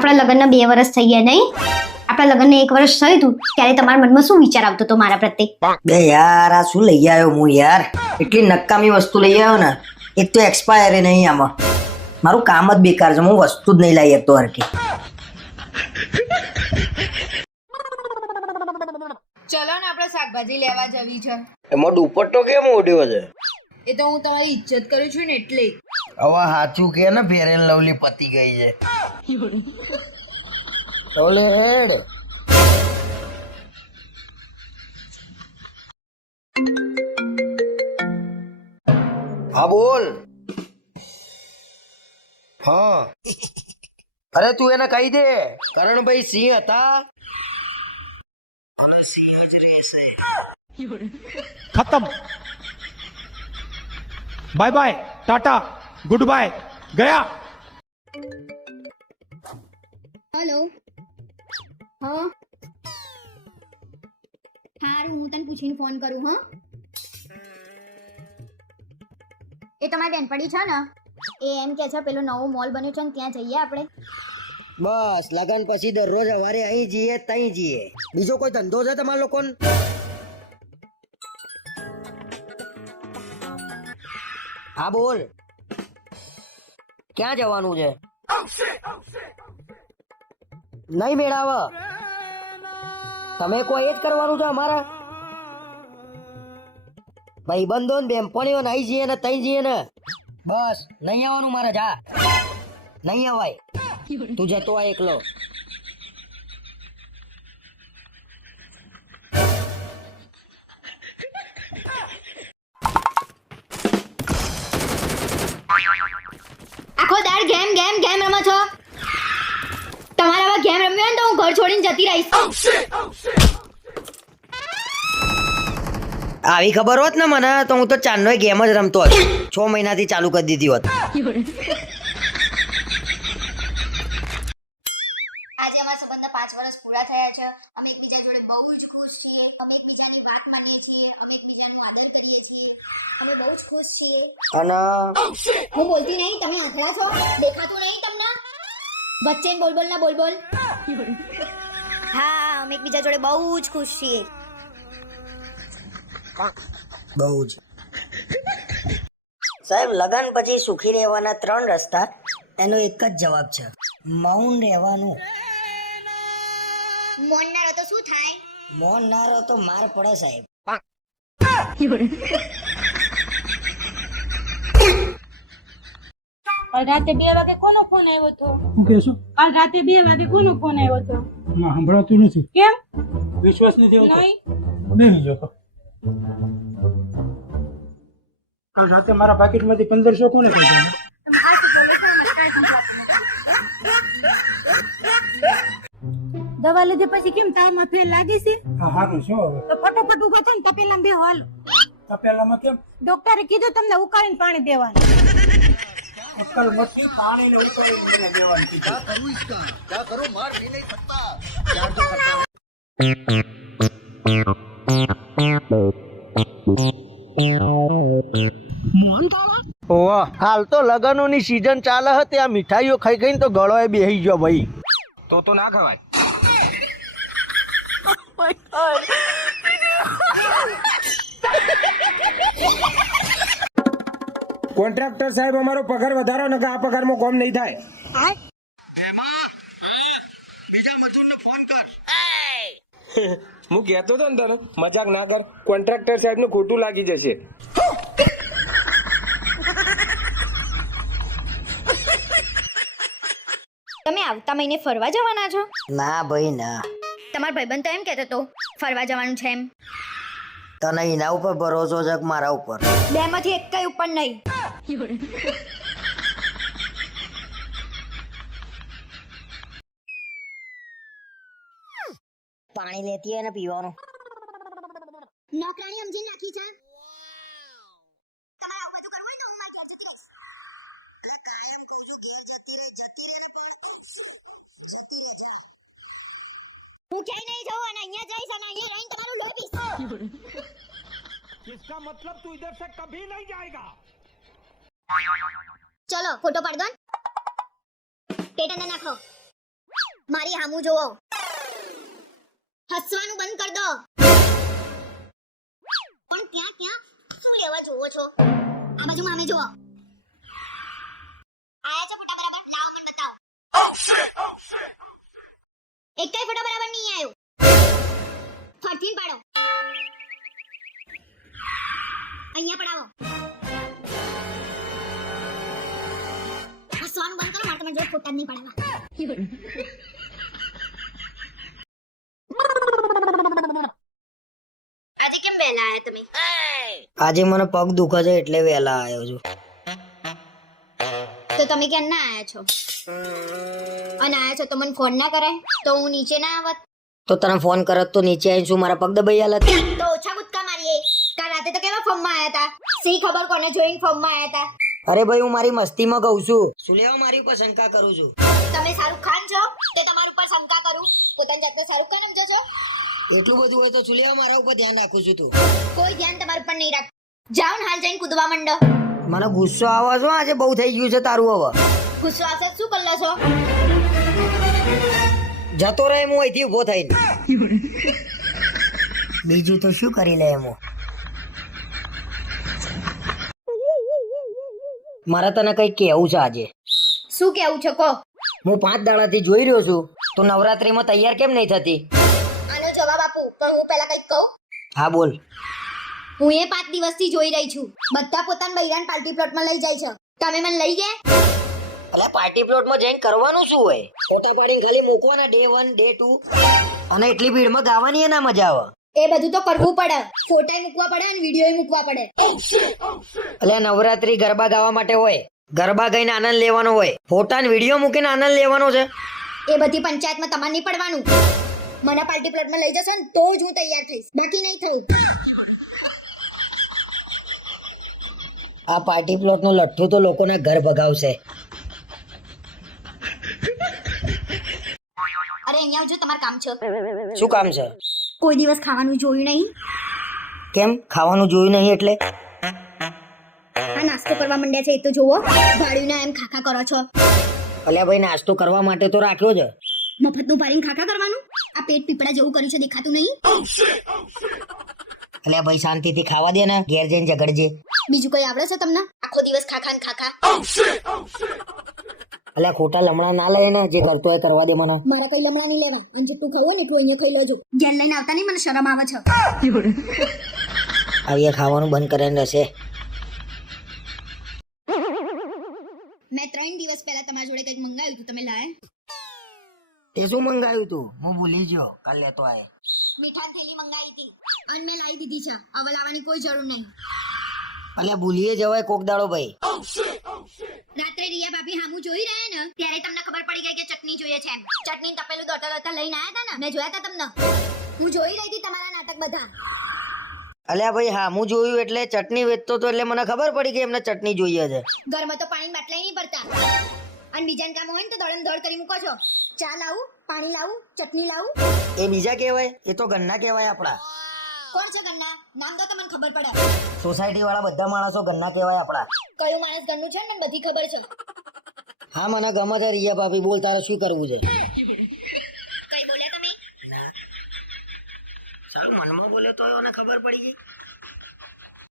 આપણા લગ્નના બે વર્ષ થઈ ગયા નહીં? આપણા લગ્નને એક વર્ષ થયું હતું ત્યારે તમારા મનમાં શું વિચાર આવતો હતો મારા પ્રત્યે? બે યાર આ શું લઈ આવ્યો હું યાર? એટલી નકામી વસ્તુ લઈ આવ્યો ને એક તો એક્સપાયર નહીં આમાં. મારું કામ જ બેકાર છે હું વસ્તુ જ નહીં લઈ શકતો હરકી ચલો ને આપણે શાકભાજી લેવા જવી છે. એમાં દુપટ્ટો કેમ ઓઢ્યો છે? એ તો હું તમારી ઇજ્જત કરું છું ને એટલે. હવે સાચું કે ને ફેરેન લવલી પતી ગઈ છે. ઓલે હા બોલ. હા. અરે તું એને કહી દે. કરણભાઈ સિંહ હતા. ખતમ. Bye bye tata good bye ગયા. હેલો. હ. સારું હું તને પૂછીને ફોન કરું, હા? એ તમારી બેનપડી છે ને. એ એમ કે છે, પેલો નવો મોલ બન્યો છે ને, ત્યાં જઈએ આપણે. બસ, લગન પછી દરરોજ સવારે અહીં જઈએ તઈ જઈએ. બીજો કોઈ ધંધો છે તમારા લોકોને? હા, બોલ. ક્યાં જવાનું છે? નહીં મેળાવ. તમે કોઈ એ જ કરવાનું છે અમારા? ભાઈબંધો ને બેનપણીઓ નહીં જઈએ ને તઈ જઈએ ને બસ, નહીં આવવાનું મારે, જા. નહીં અવાય તું જતો આ એકલો. આખો દાડ ગેમ ગેમ ગેમ રમો છો તમારે આવા ગેમ રમવી હોય ને તો હું ઘર છોડીને જતી રહીશ. આવી ખબર હોત ને મને તો હું તો ચાંદનો ગેમ જ રમતો હતો. છ મહિનાથી ચાલુ કરી દીધી હોત. આજે અમારા સંબંધના પાંચ વર્ષ પૂરા થયા છે. અમે એકબીજા જોડે બહુ જ ખુશ છીએ. અમે એકબીજાની વાત માનીએ છીએ. અમે એકબીજાનું આદર કરીએ છીએ. અમે બહુ જ ખુશ છીએ. અને હું બોલતી નહીં તમે આંધળા છો? દેખાતું નહીં તમને? વચ્ચે બોલ બોલ ના બોલબોલ બોલ. હા અમે એકબીજા જોડે બહુ જ ખુશ છીએ. બહુ જ. સાહેબ લગન પછી સુખી રહેવાના ત્રણ રસ્તા એનો એક જ જવાબ છે મૌન રહેવાનું. મોનનારો તો શું થાય? મૌન ના રહો તો માર પડે સાહેબ. કાલ રાતે બે વાગે કોનો ફોન આવ્યો હતો? હું કહેશું કાલ રાતે બે વાગે કોનો ફોન આવ્યો હતો? ના સંભળાતું નથી. કેમ? વિશ્વાસ નથી આવતો. નહીં? નહીં જોતો કાલ રાતે મારા પાકીટમાંથી પંદરસો કોને કહી. દવા લીધે પછી કેમ તારમાં ફેર લાગે છે? હા હારું શું હવે? તો ફટોફટ ઊભા થઈને તપેલામાં બે હાલો. તપેલામાં કેમ? ડોક્ટરે કીધું તમને ઉકાળીને પાણી દેવાનું. અક્કલ મસ્તી પાણીને ઉકાળીને મને દેવાનું કીધું. ઓવા હાલ તો લગનોની સીઝન ચાલે હતી આ મીઠાઈઓ ખાઈ ખાઈને તો ગળો એ બેહી ગયો ભાઈ. તો તો ના ખવાય. કોન્ટ્રાક્ટર સાહેબ અમારો પગાર વધારો ને આ પગારમાં કોમ નહીં થાય. હું કહેતો હતો ને તને મજાક ના કર કોન્ટ્રાક્ટર સાહેબનું ખોટું લાગી જશે. તમે આવતા મહિને ફરવા જવાના છો? ના ભાઈ ના. તમાર ભાઈબંધ તો એમ કહેતો હતો ફરવા જવાનું છે એમ. તને એના ઉપર ભરોસો છે કે મારા ઉપર? બે માંથી એક કઈ ઉપર નહીં. પાણી લેતી હોય ને પીવાનું નોકરાણી સમજી નાખી છે હું ક્યાંય નહીં જાઉં અને અહીંયા જઈશ અને અહીંયા રહીને તમારું લોભીશ इसका मतलब तू इधर से कभी नहीं जाएगा ચલો, ફોટો પાડ દો. પેટ નાખો. મારી હામું જોવો. હસવાનું બંધ કર દો. પણ ત્યાં ક્યાં? શું લેવા જોવો છો? આ બાજુ મામે જોવો આયા છે ફોટા બરાબર? લાવો મને બતાવો. એક કઈ ફોટો બરાબર નહીં આવ્યો ફરથી પાડો. અહીંયા પડાવો. કરો તમે જો ફોટા નહીં પડવા. આજે કેમ વહેલા આવ્યા તમે? આજે મને પગ દુખે છે એટલે વહેલા આવ્યો છું. તો તમે કેમ ના આયા છો? અને આયા છો તો મને ફોન ના કરાય? તો હું નીચે ના આવત? તો તને ફોન કરત તો નીચે આવીને શું મારા પગ દબાઈ હાલત તો? ઓછા કૂદકા મારીએ. કાલ રાતે તો કેવા ફોર્મમાં આયા હતા સી ખબર કોને જોઈને ફોર્મમાં આયા હતા અરે ભાઈ હું મારી મસ્તીમાં કહું છું. સુલેવા મારી ઉપર શંકા કરું છું? તમે શાહરુખ ખાન છો? તે તમારી ઉપર શંકા કરું. પોતાની જાતને શાહરુખ ખાન સમજો છો? એટલું બધું હોય તો સુલેવા મારા ઉપર ધ્યાન રાખું છું તું. કોઈ ધ્યાન તમારા ઉપર નહીં રાખ જાઓ ને હાલ જઈને કૂદવા માંડો. મને ગુસ્સો આવે છે? આજે બહુ થઈ ગયું છે તારું હવે. ગુસ્સો આવશે શું કરલો છો? જતો રહે હું અહીંથી ઊભો થઈને. બીજું તો શું કરી લે એમ મારે તને કઈ કેવું છે આજે. શું કેવું છે કહો. હું પાંચ દાડાથી જોઈ રહ્યો છું. તો નવરાત્રીમાં તૈયાર કેમ નહીં થતી? આનો જવાબ આપું પણ હું પહેલા કંઈક કહું. હા બોલ. હું એ પાંચ દિવસથી જોઈ રહી છું. બધા પોતાના બૈરાન પાર્ટી પ્લોટમાં લઈ જાય છે. તમે મને લઈ ગયા? એટલે પાર્ટી પ્લોટમાં જઈને કરવાનું શું હોય? ફોટા પાડીને ખાલી મૂકવાના ડે વન ડે ટુ અને એટલી ભીડમાં ગાવાની એ ના મજા આવે. એ બધું તો કરવું પડે. ફોટા મૂકવા પડે અને વીડિયો મૂકવા પડે. એટલે નવરાત્રી ગરબા ગાવા માટે હોય. ગરબા ગઈને આનંદ લેવાનો હોય. ફોટા ને વીડિયો મૂકીને આનંદ લેવાનો છે. એ બધી પંચાયતમાં તમારે નહીં પડવાનું. મને પાર્ટી પ્લોટમાં લઈ જશો ને તો જ હું તૈયાર થઈશ. બાકી નહીં થયું. આ પાર્ટી પ્લોટનું લઠ્ઠું તો લોકોના ઘર ભગાવશે. અરે અહીંયા આવજો તમારે કામ છે. શું કામ છે? કોઈ દિવસ ખાવાનું જોયું નહીં? કેમ? ખાવાનું જોયું નહીં એટલે? આ નાસ્તો કરવા માંડ્યા છે એ તો જોવો ભાડ્યુંના એમ ખાખા કરો છો. અલ્યા ભાઈ નાસ્તો કરવા માટે તો રાખ્યો છે. મફતનું ભાડીને ખાખા કરવાનું? આ પેટ પીપળા જેવું કર્યું છે દેખાતું નહીં? અલ્યા ભાઈ શાંતિથી ખાવા દે ને ઘેર જઈને ઝઘડજે બીજું કઈ આવડે છે તમને? આખો દિવસ ખાખા ને ખાખા. અલ્યા ખોટા લમણા ના લઈ ને જે કરતો હોય કરવા દે મને. મારા કઈ લમણા નહીં લેવા. અને જેટલું ખાવું ને એટલું અહીંયા ખાઈ લેજો. જેલ લઈને આવતા નહીં મને શરમ આવે છે. આવીએ ખાવાનું બંધ કરીને રહેશે. મેં ત્રણ દિવસ પહેલા તમારા જોડે કંઈક મંગાવ્યું હતું તમે લાયા? તે શું મંગાવ્યું તું? હું ભૂલી ગયો. કાલ લેતો આય. મીઠાન થેલી મંગાવી હતી. અને મેં લાવી દીધી છે. હવે લાવવાની કોઈ જરૂર નહીં. અલ્યા ભૂલીએ જવાય કોક દાડો ભાઈ. રાત્રે રિયા ભાભી હામું જોઈ રહ્યા ને ત્યારે તમને ખબર પડી ગઈ કે ચટણી જોઈએ છે એમ. ચટણી તપેલું દોતા દોતા લઈને આયા હતા ને? મેં જોયા હતા તમને. હું જોઈ રહી હતી તમારા નાટક બધા. અલ્યા ભાઈ હા હું જોયું એટલે ચટણી વેચતો તો એટલે મને ખબર પડી કે એમને ચટણી જોઈએ છે. ઘરમાં તો પાણી બાટલાય નહીં ભરતા. અને બીજાને કામ હોય ને તો દોડમ દોડ કરી મૂકો છો. ચા લાવું પાણી લાવું ચટણી લાવું. એ બીજા કહેવાય? એ તો ગન્ના કહેવાય આપણા. કોણ છે ગન્ના નામ તો તમને ખબર પડે. સોસાયટી વાળા બધા માણસો ગન્ના કહેવાય આપણા. કયું માણસ ઘરનું છે? ને મને બધી ખબર છે. હા મને ગમે છે રિયા ભાભી બોલ તારે શું કરવું છે? કઈ બોલ્યા તમે? સારું મનમાં બોલે તો એને ખબર પડી ગઈ.